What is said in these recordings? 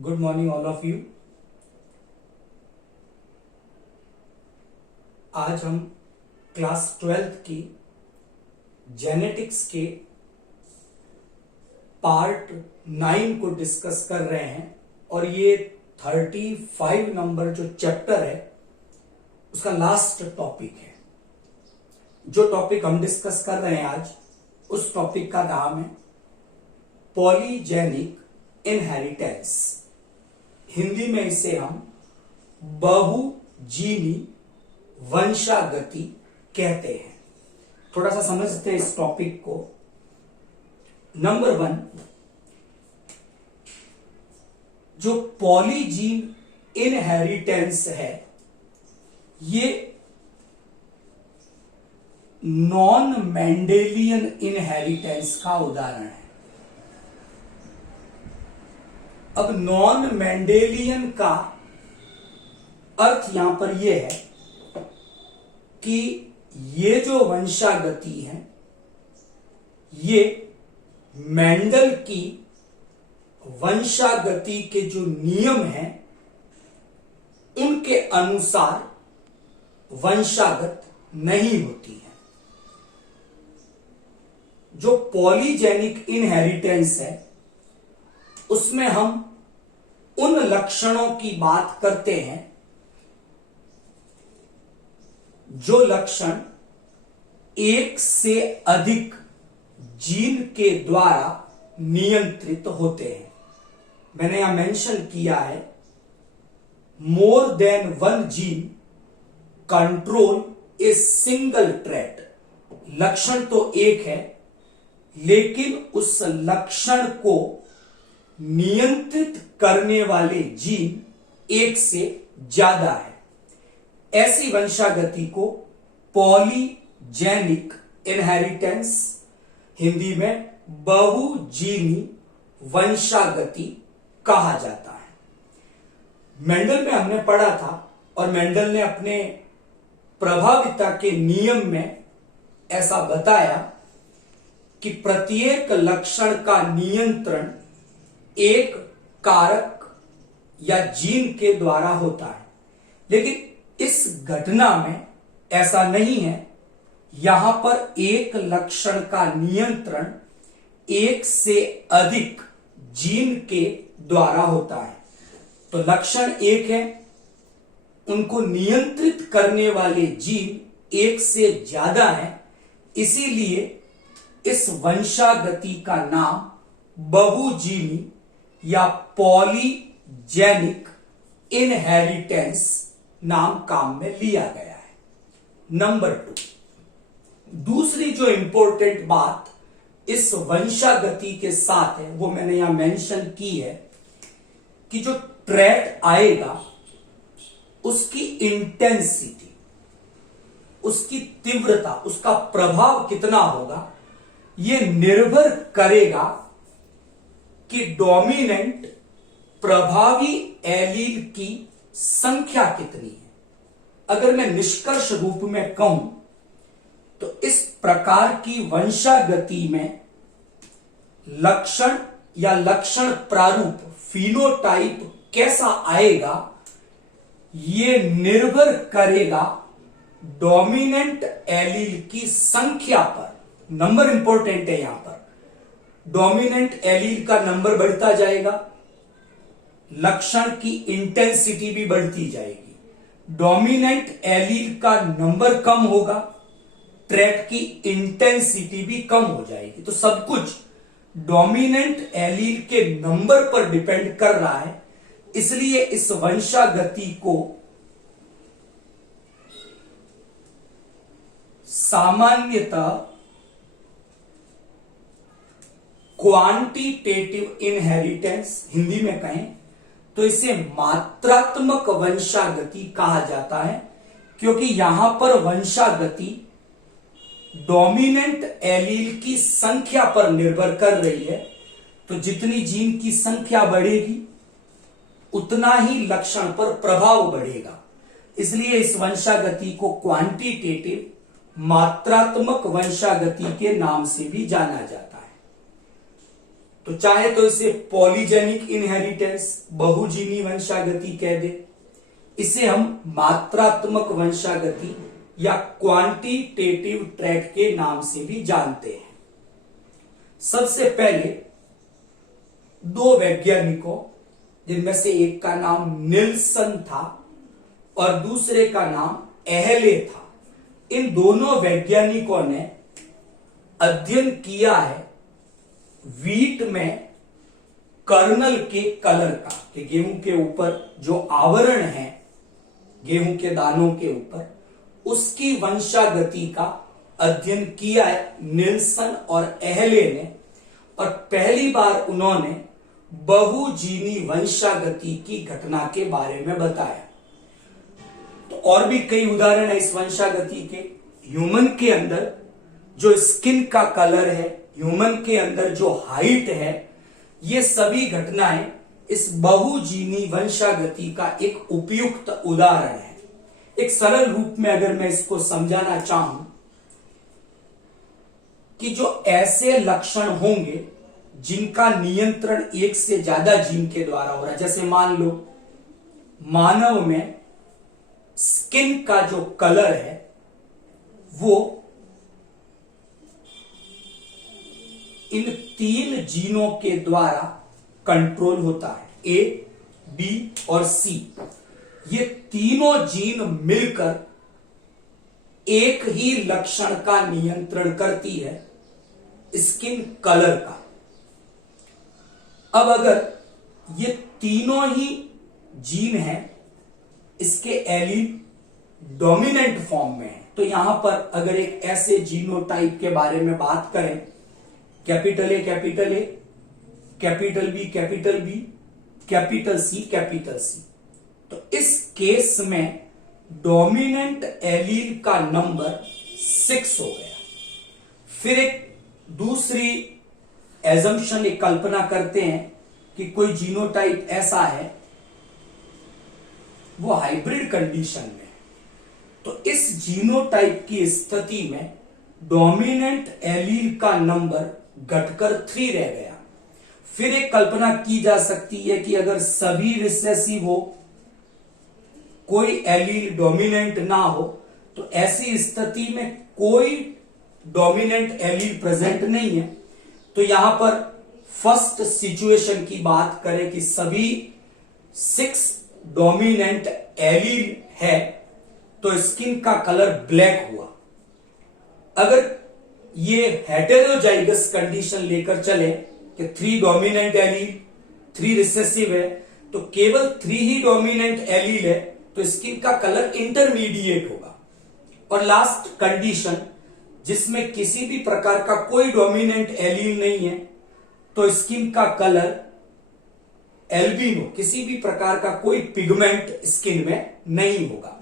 Good morning all of you. आज हम class 12th की जेनेटिक्स के पार्ट 9 को डिस्कस कर रहे हैं और ये 35 नंबर जो चैप्टर है उसका लास्ट टॉपिक है। जो टॉपिक हम डिस्कस कर रहे हैं आज, उस टॉपिक का नाम है पॉलीजेनिक इनहेरिटेंस। हिंदी में इसे हम बहुजीनी वंशागति कहते हैं। थोड़ा सा समझते हैं इस टॉपिक को। नंबर 1, जो पॉलीजीन इनहेरिटेंस है ये नॉन मेंडेलियन इनहेरिटेंस का उदाहरण है। अब नॉन मेंडेलियन का अर्थ यहां पर यह है कि ये जो वंशागति है ये मेंडल की वंशागति के जो नियम हैं उनके अनुसार वंशागत नहीं होती है। जो पॉलीजेनिक इनहेरिटेंस है उसमें हम उन लक्षणों की बात करते हैं जो लक्षण एक से अधिक जीन के द्वारा नियंत्रित होते हैं। मैंने यहां मेंशन किया है more than one gene control a single trait. लक्षण तो एक है लेकिन उस लक्षण को नियंत्रित करने वाले जीन एक से ज्यादा है। ऐसी वंशागति को पॉलीजेनिक इनहेरिटेंस, हिंदी में बहुजीनी वंशागति कहा जाता है। मेंडल में हमने पढ़ा था और मेंडल ने अपने प्रभाविता के नियम में ऐसा बताया कि प्रत्येक लक्षण का नियंत्रण एक कारक या जीन के द्वारा होता है, लेकिन इस घटना में ऐसा नहीं है। यहां पर एक लक्षण का नियंत्रण एक से अधिक जीन के द्वारा होता है। तो लक्षण एक है, उनको नियंत्रित करने वाले जीन एक से ज्यादा है, इसीलिए इस वंशागति का नाम बहुजीनी या पॉलीजेनिक इनहेरिटेंस नाम काम में लिया गया है। नंबर 2, दूसरी जो इंपॉर्टेंट बात इस वंशागति के साथ है वो मैंने यहां मेंशन की है कि जो ट्रेट आएगा उसकी इंटेंसिटी, उसकी तीव्रता, उसका प्रभाव कितना होगा, यह निर्भर करेगा कि डोमिनेंट प्रभावी एलील की संख्या कितनी है। अगर मैं निष्कर्ष रूप में कहूं तो इस प्रकार की वंशागति में लक्षण या लक्षण प्रारूप, फिनोटाइप कैसा आएगा यह निर्भर करेगा डोमिनेंट एलील की संख्या पर। नंबर इंपॉर्टेंट है यहां पर। डोमिनेंट एलील का नंबर बढ़ता जाएगा, लक्षण की इंटेंसिटी भी बढ़ती जाएगी। डोमिनेंट एलील का नंबर कम होगा, ट्रेट की इंटेंसिटी भी कम हो जाएगी। तो सब कुछ डोमिनेंट एलील के नंबर पर डिपेंड कर रहा है। इसलिए इस वंशागति को सामान्यतः क्वांटिटेटिव इनहेरिटेंस, हिंदी में कहें तो इसे मात्रात्मक वंशागति कहा जाता है, क्योंकि यहां पर वंशागति डोमिनेंट एलील की संख्या पर निर्भर कर रही है। तो जितनी जीन की संख्या बढ़ेगी उतना ही लक्षण पर प्रभाव बढ़ेगा। इसलिए इस वंशागति को क्वांटिटेटिव, मात्रात्मक वंशागति के नाम से भी जाना जाता है। तो चाहे तो इसे पॉलीजेनिक इनहेरिटेंस, बहुजीनी वंशागति कह दे, इसे हम मात्रात्मक वंशागति या क्वांटिटेटिव ट्रैट के नाम से भी जानते हैं। सबसे पहले दो वैज्ञानिकों, जिनमें से एक का नाम निल्सन था और दूसरे का नाम एहले था, इन दोनों वैज्ञानिकों ने अध्ययन किया है वीट में कर्नल के कलर का, कि गेहूं के ऊपर जो आवरण है गेहूं के दानों के ऊपर, उसकी वंशागति का अध्ययन किया है निल्सन और एहले ने। और पहली बार उन्होंने बहुजीनी वंशागति की घटना के बारे में बताया। तो और भी कई उदाहरण है इस वंशागति के। ह्यूमन के अंदर जो स्किन का कलर है, ह्यूमन के अंदर जो हाइट है, ये सभी घटनाएं इस बहुजीनी वंशागति का एक उपयुक्त उदाहरण है। एक सरल रूप में अगर मैं इसको समझाना चाहूं कि जो ऐसे लक्षण होंगे जिनका नियंत्रण एक से ज्यादा जीन के द्वारा हो रहा है, जैसे मान लो मानव में स्किन का जो कलर है वो इन 3 जीनों के द्वारा कंट्रोल होता है, ए, बी और सी। ये तीनों जीन मिलकर एक ही लक्षण का नियंत्रण करती है, स्किन कलर का। अब अगर ये तीनों ही जीन हैं, इसके एलील डोमिनेंट फॉर्म में है, तो यहां पर अगर एक ऐसे जीनोटाइप के बारे में बात करें, capital A, capital B, capital C, तो इस केस में डोमिनेंट एलील का नंबर 6 हो गया। फिर एक दूसरी एजम्पशन, एक कल्पना करते हैं कि कोई जीनोटाइप ऐसा है वो हाइब्रिड कंडीशन में, तो इस जीनोटाइप की स्थिति में डोमिनेंट एलील का नंबर घटकर 3 रह गया। फिर एक कल्पना की जा सकती है कि अगर सभी रिसेसिव हो, कोई एलील डोमिनेंट ना हो, तो ऐसी स्थिति में कोई डोमिनेंट एलील प्रेजेंट नहीं है। तो यहां पर फर्स्ट सिचुएशन की बात करें कि सभी 6 डोमिनेंट एलील है, तो स्किन का कलर ब्लैक हुआ। अगर ये हेटेरोजाइगस कंडीशन लेकर चले कि 3 डोमिनेंट एलील, 3 रिसेसिव है, तो केवल 3 ही डोमिनेंट एलील है, तो स्किन का कलर इंटरमीडिएट होगा। और लास्ट कंडीशन जिसमें किसी भी प्रकार का कोई डोमिनेंट एलील नहीं है, तो स्किन का कलर एल्बिनो, किसी भी प्रकार का कोई पिगमेंट स्किन में नहीं होगा।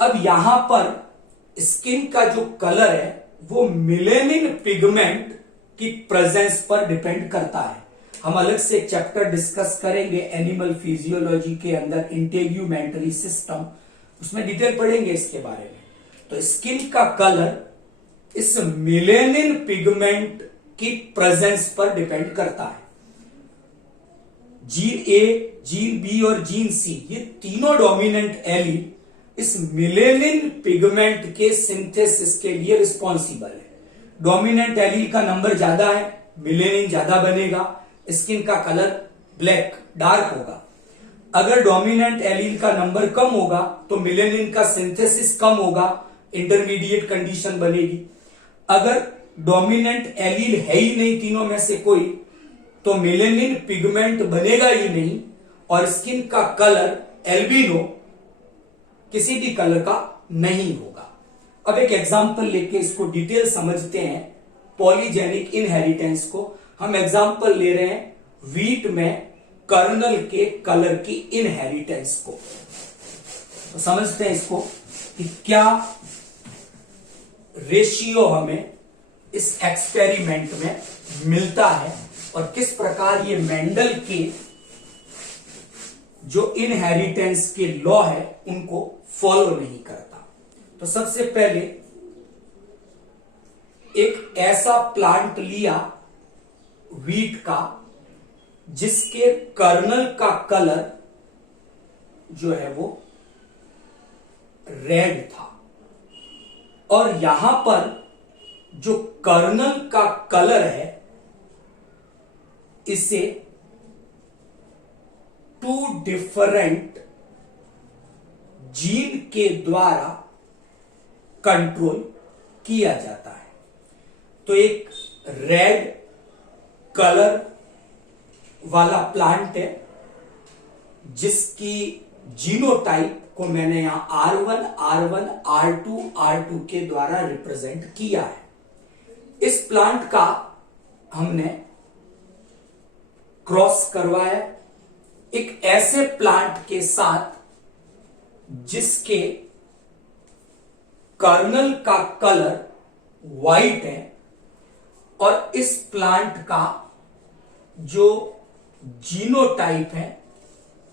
अब यहां पर स्किन का जो कलर है वो मिलेनिन पिगमेंट की प्रेजेंस पर डिपेंड करता है। हम अलग से एक चैप्टर डिस्कस करेंगे एनिमल फिजियोलॉजी के अंदर, इंटेग्यूमेंटरी सिस्टम, उसमें डिटेल पढ़ेंगे इसके बारे में। तो स्किन का कलर इस मिलेनिन पिगमेंट की प्रेजेंस पर डिपेंड करता है। जीन ए, जीन बी और जीन सी, ये तीनों डोमिनेंट एलील इस मिलेनिन पिगमेंट के सिंथेसिस के लिए रिस्पॉन्सिबल है। डोमिनेंट एलील का नंबर ज्यादा है, मिलेनिन ज्यादा बनेगा, स्किन का कलर ब्लैक डार्क होगा। अगर डोमिनेंट एलील का नंबर कम होगा तो मिलेनिन का सिंथेसिस कम होगा, इंटरमीडिएट कंडीशन बनेगी। अगर डोमिनेंट एलील है ही नहीं तीनों में से कोई, तो मिलेनिन पिगमेंट बनेगा ही नहीं और स्किन का कलर एल्बिनो किसी भी कलर का नहीं होगा। अब एक एग्जांपल लेके इसको डिटेल समझते हैं, पॉलीजेनिक इनहेरिटेंस को। हम एग्जांपल ले रहे हैं वीट में कर्नल के कलर की इनहेरिटेंस को। तो समझते हैं इसको कि क्या रेशियो हमें इस एक्सपेरिमेंट में मिलता है और किस प्रकार ये मेंडल के जो इनहेरिटेंस के लॉ है उनको फॉलो नहीं करता। तो सबसे पहले एक ऐसा प्लांट लिया वीट का जिसके कर्नल का कलर जो है वो रेड था, और यहां पर जो कर्नल का कलर है इसे टू डिफरेंट जीन के द्वारा कंट्रोल किया जाता है। तो एक रेड कलर वाला प्लांट है जिसकी जीनोटाइप को मैंने यहां R1, R1, R2, R2 के द्वारा रिप्रेजेंट किया है। इस प्लांट का हमने क्रॉस करवाया एक ऐसे प्लांट के साथ जिसके कर्नल का कलर व्हाइट है, और इस प्लांट का जो जीनोटाइप है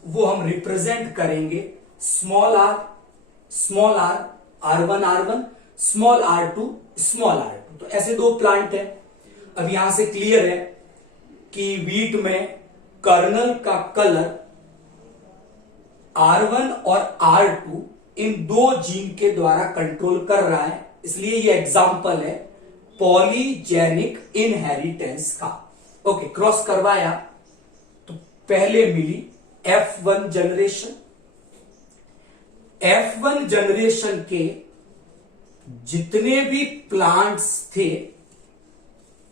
वो हम रिप्रेजेंट करेंगे small are, R1, R1, small R2, small R2। तो ऐसे दो प्लांट है। अब यहां से क्लियर है कि वीट में कर्नल का कलर R1 और R2 इन दो जीन के द्वारा कंट्रोल कर रहा है, इसलिए ये एग्जाम्पल है पॉलीजेनिक इनहेरिटेंस का। ओके, क्रॉस करवाया तो पहले मिली F1 जनरेशन। F1 जनरेशन के जितने भी प्लांट्स थे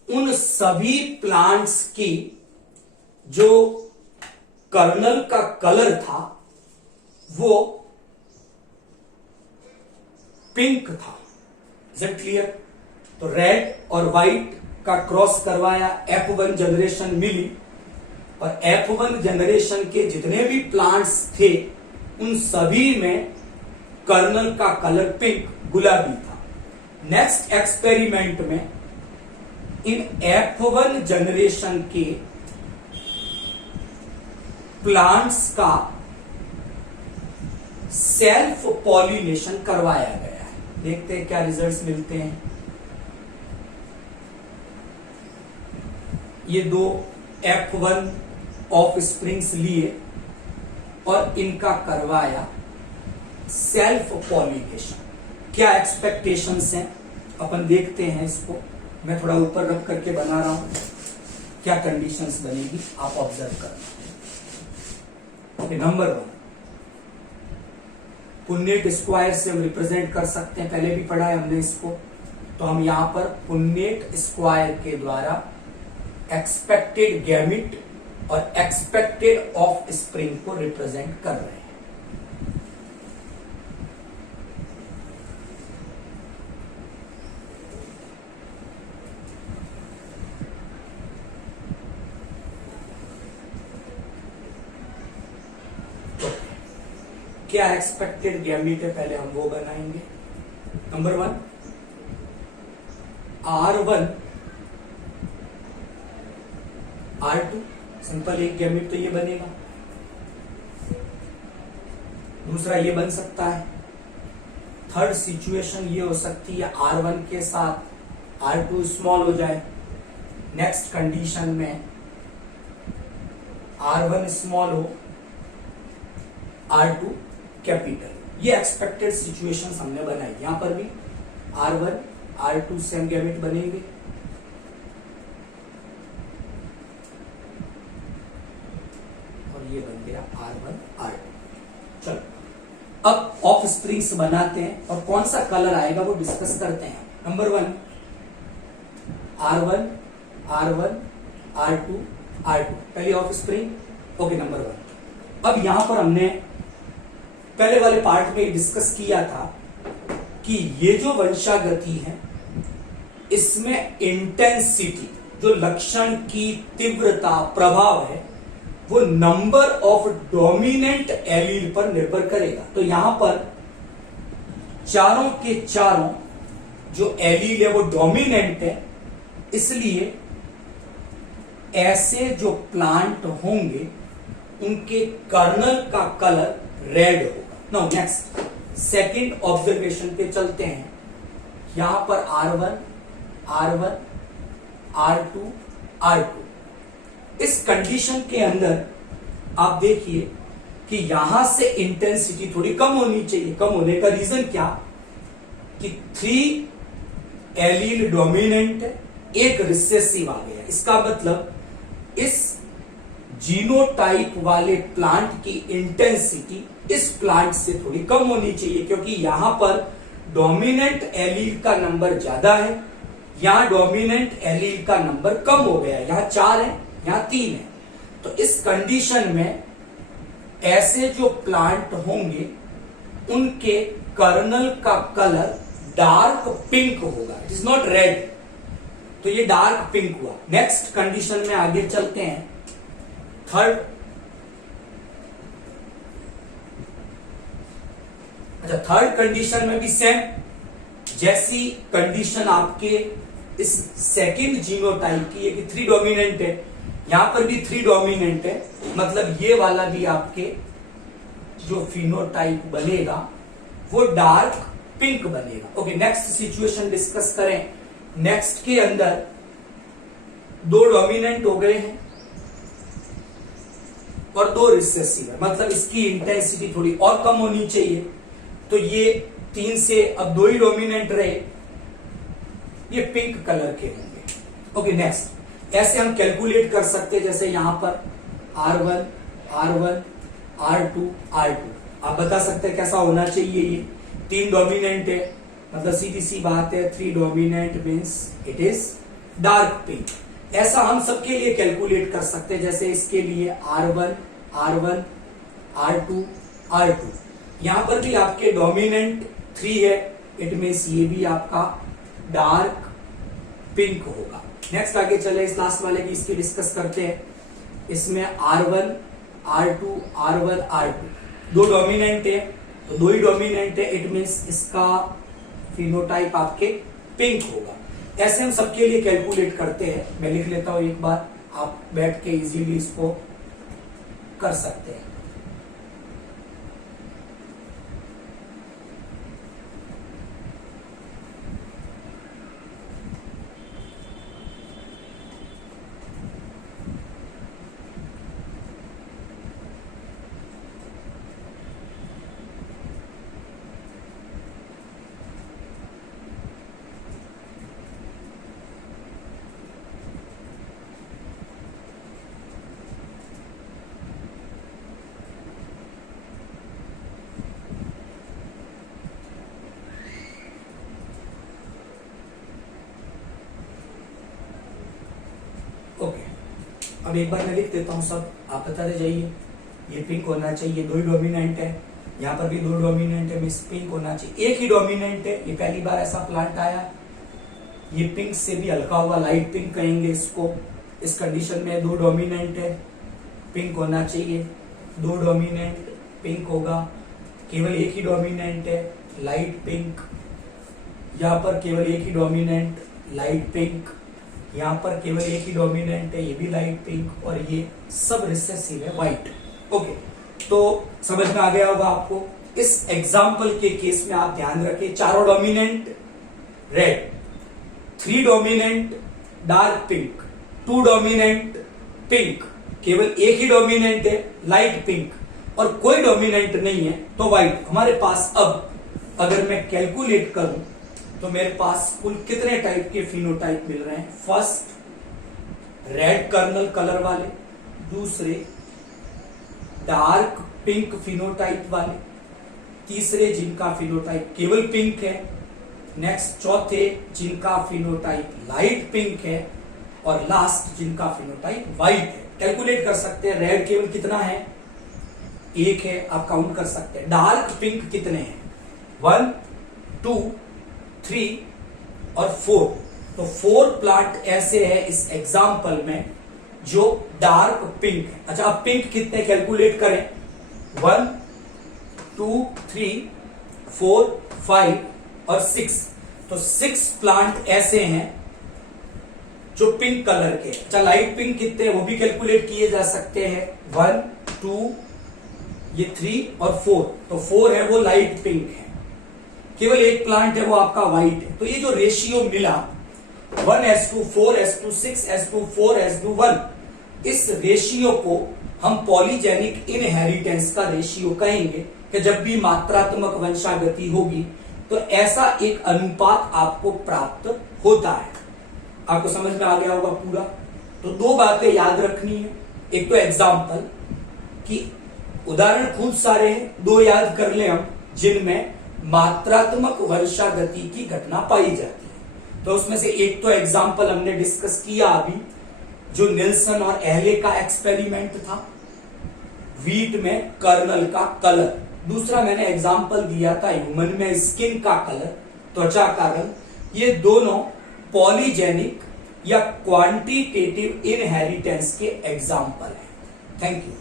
उन सभी प्लांट्स की जो कर्नल का कलर था वो पिंक था। Is it clear? तो रेड और व्हाइट का क्रॉस करवाया, F1 जनरेशन मिली, और F1 जनरेशन के जितने भी प्लांट्स थे उन सभी में कर्नल का कलर पिंक, गुलाबी था। नेक्स्ट एक्सपेरिमेंट में इन F1 जनरेशन के प्लांट्स का सेल्फ पॉलिनेशन करवाया गया है। देखते हैं क्या रिजल्ट्स मिलते हैं। ये दो F1 ऑफ स्प्रिंग्स लिए और इनका करवाया सेल्फ पॉलिनेशन। क्या एक्सपेक्टेशंस हैं अपन देखते हैं इसको। मैं थोड़ा ऊपर रख करके बना रहा हूं, क्या कंडीशंस बनेगी आप ऑब्जर्व करना। नंबर 1, पुन्नेट स्क्वायर से हम रिप्रेजेंट कर सकते हैं, पहले भी पढ़ा है हमने इसको। तो हम यहां पर पुन्नेट स्क्वायर के द्वारा एक्सपेक्टेड गैमिट और एक्सपेक्टेड ऑफ स्प्रिंग को रिप्रेजेंट कर रहे हैं। क्या एक्सपेक्टेड गैमिट है पहले हम वो बनाएंगे। नंबर 1, R1 R2, सिंपल एक गैमिट तो ये बनेगा। दूसरा ये बन सकता है। थर्ड सिचुएशन ये हो सकती है R1 के साथ R2 स्मॉल हो जाए। नेक्स्ट कंडीशन में R1 स्मॉल हो, R2 कैपिटल। ये एक्सपेक्टेड सिचुएशंस हमने बनाई। यहां पर भी R1 R2 सेम गैमेट बनेंगे। और ये बन गया R1 R2। चलो अब ऑफ स्प्रिंग्स बनाते हैं और कौन सा कलर आएगा वो डिस्कस करते हैं। Number 1, R1 R1 R2 R2 पहली ऑफ स्प्रिंग। Okay, number 1। अब यहां पर हमने पहले वाले पार्ट में डिस्कस किया था कि ये जो वंशागति है इसमें इंटेंसिटी, जो लक्षण की तीव्रता, प्रभाव है, वो नंबर ऑफ डोमिनेंट एलील पर निर्भर करेगा। तो यहां पर चारों के चारों जो एलील है वो डोमिनेंट है, इसलिए ऐसे जो प्लांट होंगे उनके कर्नल का कलर रेड होगा। नाउ नेक्स्ट सेकंड ऑब्जर्वेशन पे चलते हैं। यहां पर R1 R1 R2 R2 इस कंडीशन के अंदर आप देखिए कि यहां से इंटेंसिटी थोड़ी कम होनी चाहिए। कम होने का रीजन क्या कि 3 एलील डोमिनेंट है, एक रिसेसिव आ गया। इसका मतलब इस जीनोटाइप वाले प्लांट की इंटेंसिटी इस प्लांट से थोड़ी कम होनी चाहिए, क्योंकि यहां पर डोमिनेंट एलील का नंबर ज्यादा है, यहां डोमिनेंट एलील का नंबर कम हो गया है। यहां 4 है, यहां 3 है। तो इस कंडीशन में ऐसे जो प्लांट होंगे उनके कर्नल का कलर डार्क पिंक होगा, इट इज नॉट रेड। तो ये डार्क पिंक हुआ। नेक्स्ट कंडीशन में आगे चलते हैं। थर्ड, अच्छा थर्ड कंडीशन में भी सेम जैसी कंडीशन आपके इस सेकंड जीनोटाइप की है कि 3 डोमिनेंट है, यहां पर भी 3 डोमिनेंट है, मतलब ये वाला भी आपके जो फिनोटाइप बनेगा वो डार्क पिंक बनेगा। ओके, नेक्स्ट सिचुएशन डिस्कस करें। नेक्स्ट के अंदर 2 डोमिनेंट हो गए हैं और 2 रिसेसिव है, मतलब इसकी इंटेंसिटी थोड़ी और कम होनी चाहिए। तो ये 3 से अब 2 ही डोमिनेंट रहे, ये पिंक कलर के होंगे। ओके, नेक्स्ट ऐसे हम कैलकुलेट कर सकते हैं, जैसे यहां पर R1, R1, R2, R2। आप बता सकते हैं कैसा होना चाहिए। ये 3 डोमिनेंट है, मतलब सीधी सी बात है 3 dominant means it is dark pink. ऐसा हम सबके लिए कैलकुलेट कर सकते हैं, जैसे इसके लिए R1, R1, R2, R2। यहां पर भी आपके डोमिनेंट 3 है, इट मीन्स ये भी आपका डार्क पिंक होगा। नेक्स्ट आगे चले, इस लास्ट वाले की इसकी डिस्कस करते हैं। इसमें R1, R2, R1, R2 2 dominant है, तो 2 ही डोमिनेंट है, इट मीन्स इसका फिनोटाइप आपके पिंक होगा। ऐसे हम सबके लिए कैलकुलेट करते हैं। मैं लिख लेता हूं एक बार, आप बैठ के इजीली इसको कर सकते हैं। ओके, अब एक बार मैं लिख देता हूं सब, आप बताते जाइए। ये पिंक होना चाहिए, 2 ही डोमिनेंट है, यहां पर भी 2 डोमिनेंट है, मिस पिंक होना चाहिए। एक ही डोमिनेंट है, ये पहली बार ऐसा प्लांट आया। ये पिंक से भी हल्का हुआ लाइट पिंक कहेंगे इसको। इस कंडीशन में 2 डोमिनेंट है, पिंक होना चाहिए, 2 डोमिनेंट पिंक होगा। केवल एक ही डोमिनेंट है, लाइट पिंक। यहां पर केवल एक ही डोमिनेंट, लाइट पिंक। यहां पर केवल एक ही डोमिनेंट है, ये भी लाइट पिंक, और ये सब रिसेसिव है, व्हाइट। ओके, तो समझ में आ गया होगा आपको। इस एग्जाम्पल के केस में आप ध्यान रखें, 4 dominant red, 3 dominant dark pink, 2 dominant pink, केवल एक ही डोमिनेंट है लाइट पिंक, और कोई डोमिनेंट नहीं है तो व्हाइट। हमारे पास अब अगर मैं कैलकुलेट करूं तो मेरे पास कुल कितने टाइप के फिनोटाइप मिल रहे हैं। फर्स्ट रेड कर्नल कलर वाले, दूसरे डार्क पिंक फिनोटाइप वाले, तीसरे जिनका फिनोटाइप केवल पिंक है, नेक्स्ट चौथे जिनका फिनोटाइप लाइट पिंक है, और लास्ट जिनका फिनोटाइप व्हाइट है। कैलकुलेट कर सकते हैं, रेड केवल कितना है, 1 है, आप काउंट कर सकते हैं। डार्क पिंक कितने हैं, 1, 2, 3 और 4। तो 4 प्लांट ऐसे हैं इस एग्जाम्पल में जो डार्क पिंक है। अच्छा, अब पिंक कितने कैलकुलेट करें, 1, 2, 3, 4, 5 और 6। तो 6 प्लांट ऐसे हैं जो पिंक कलर के। अच्छा, लाइट पिंक कितने वो भी कैलकुलेट किए जा सकते हैं, 1, 2, ये 3 और 4। तो 4 है वो लाइट पिंक है, केवल एक प्लांट है वो आपका व्हाइट है। तो ये जो रेशियो मिला 1:4, 4:6, 4:1, इस रेशियो को हम पॉलीजेनिक इनहेरिटेंस का रेशियो कहेंगे कि जब भी मात्रात्मक वंशागति होगी तो ऐसा एक अनुपात आपको प्राप्त होता है। आपको समझ में आ गया होगा पूरा। तो दो बातें याद रखनी है, एक तो एग्जाम्पल कि उदाहरण खूब सारे हैं, दो याद कर ले हम जिनमें मात्रात्मक वंशागति की घटना पाई जाती है। तो उसमें से एक तो एग्जाम्पल हमने डिस्कस किया अभी, जो निल्सन और एहले का एक्सपेरिमेंट था, वीट में कर्नल का कलर। दूसरा मैंने एग्जाम्पल दिया था ह्यूमन में स्किन का कलर, त्वचा का रंग। ये दोनों पॉलीजेनिक या क्वांटिटेटिव इनहेरिटेंस के एग्जाम्पल हैं। Thank you.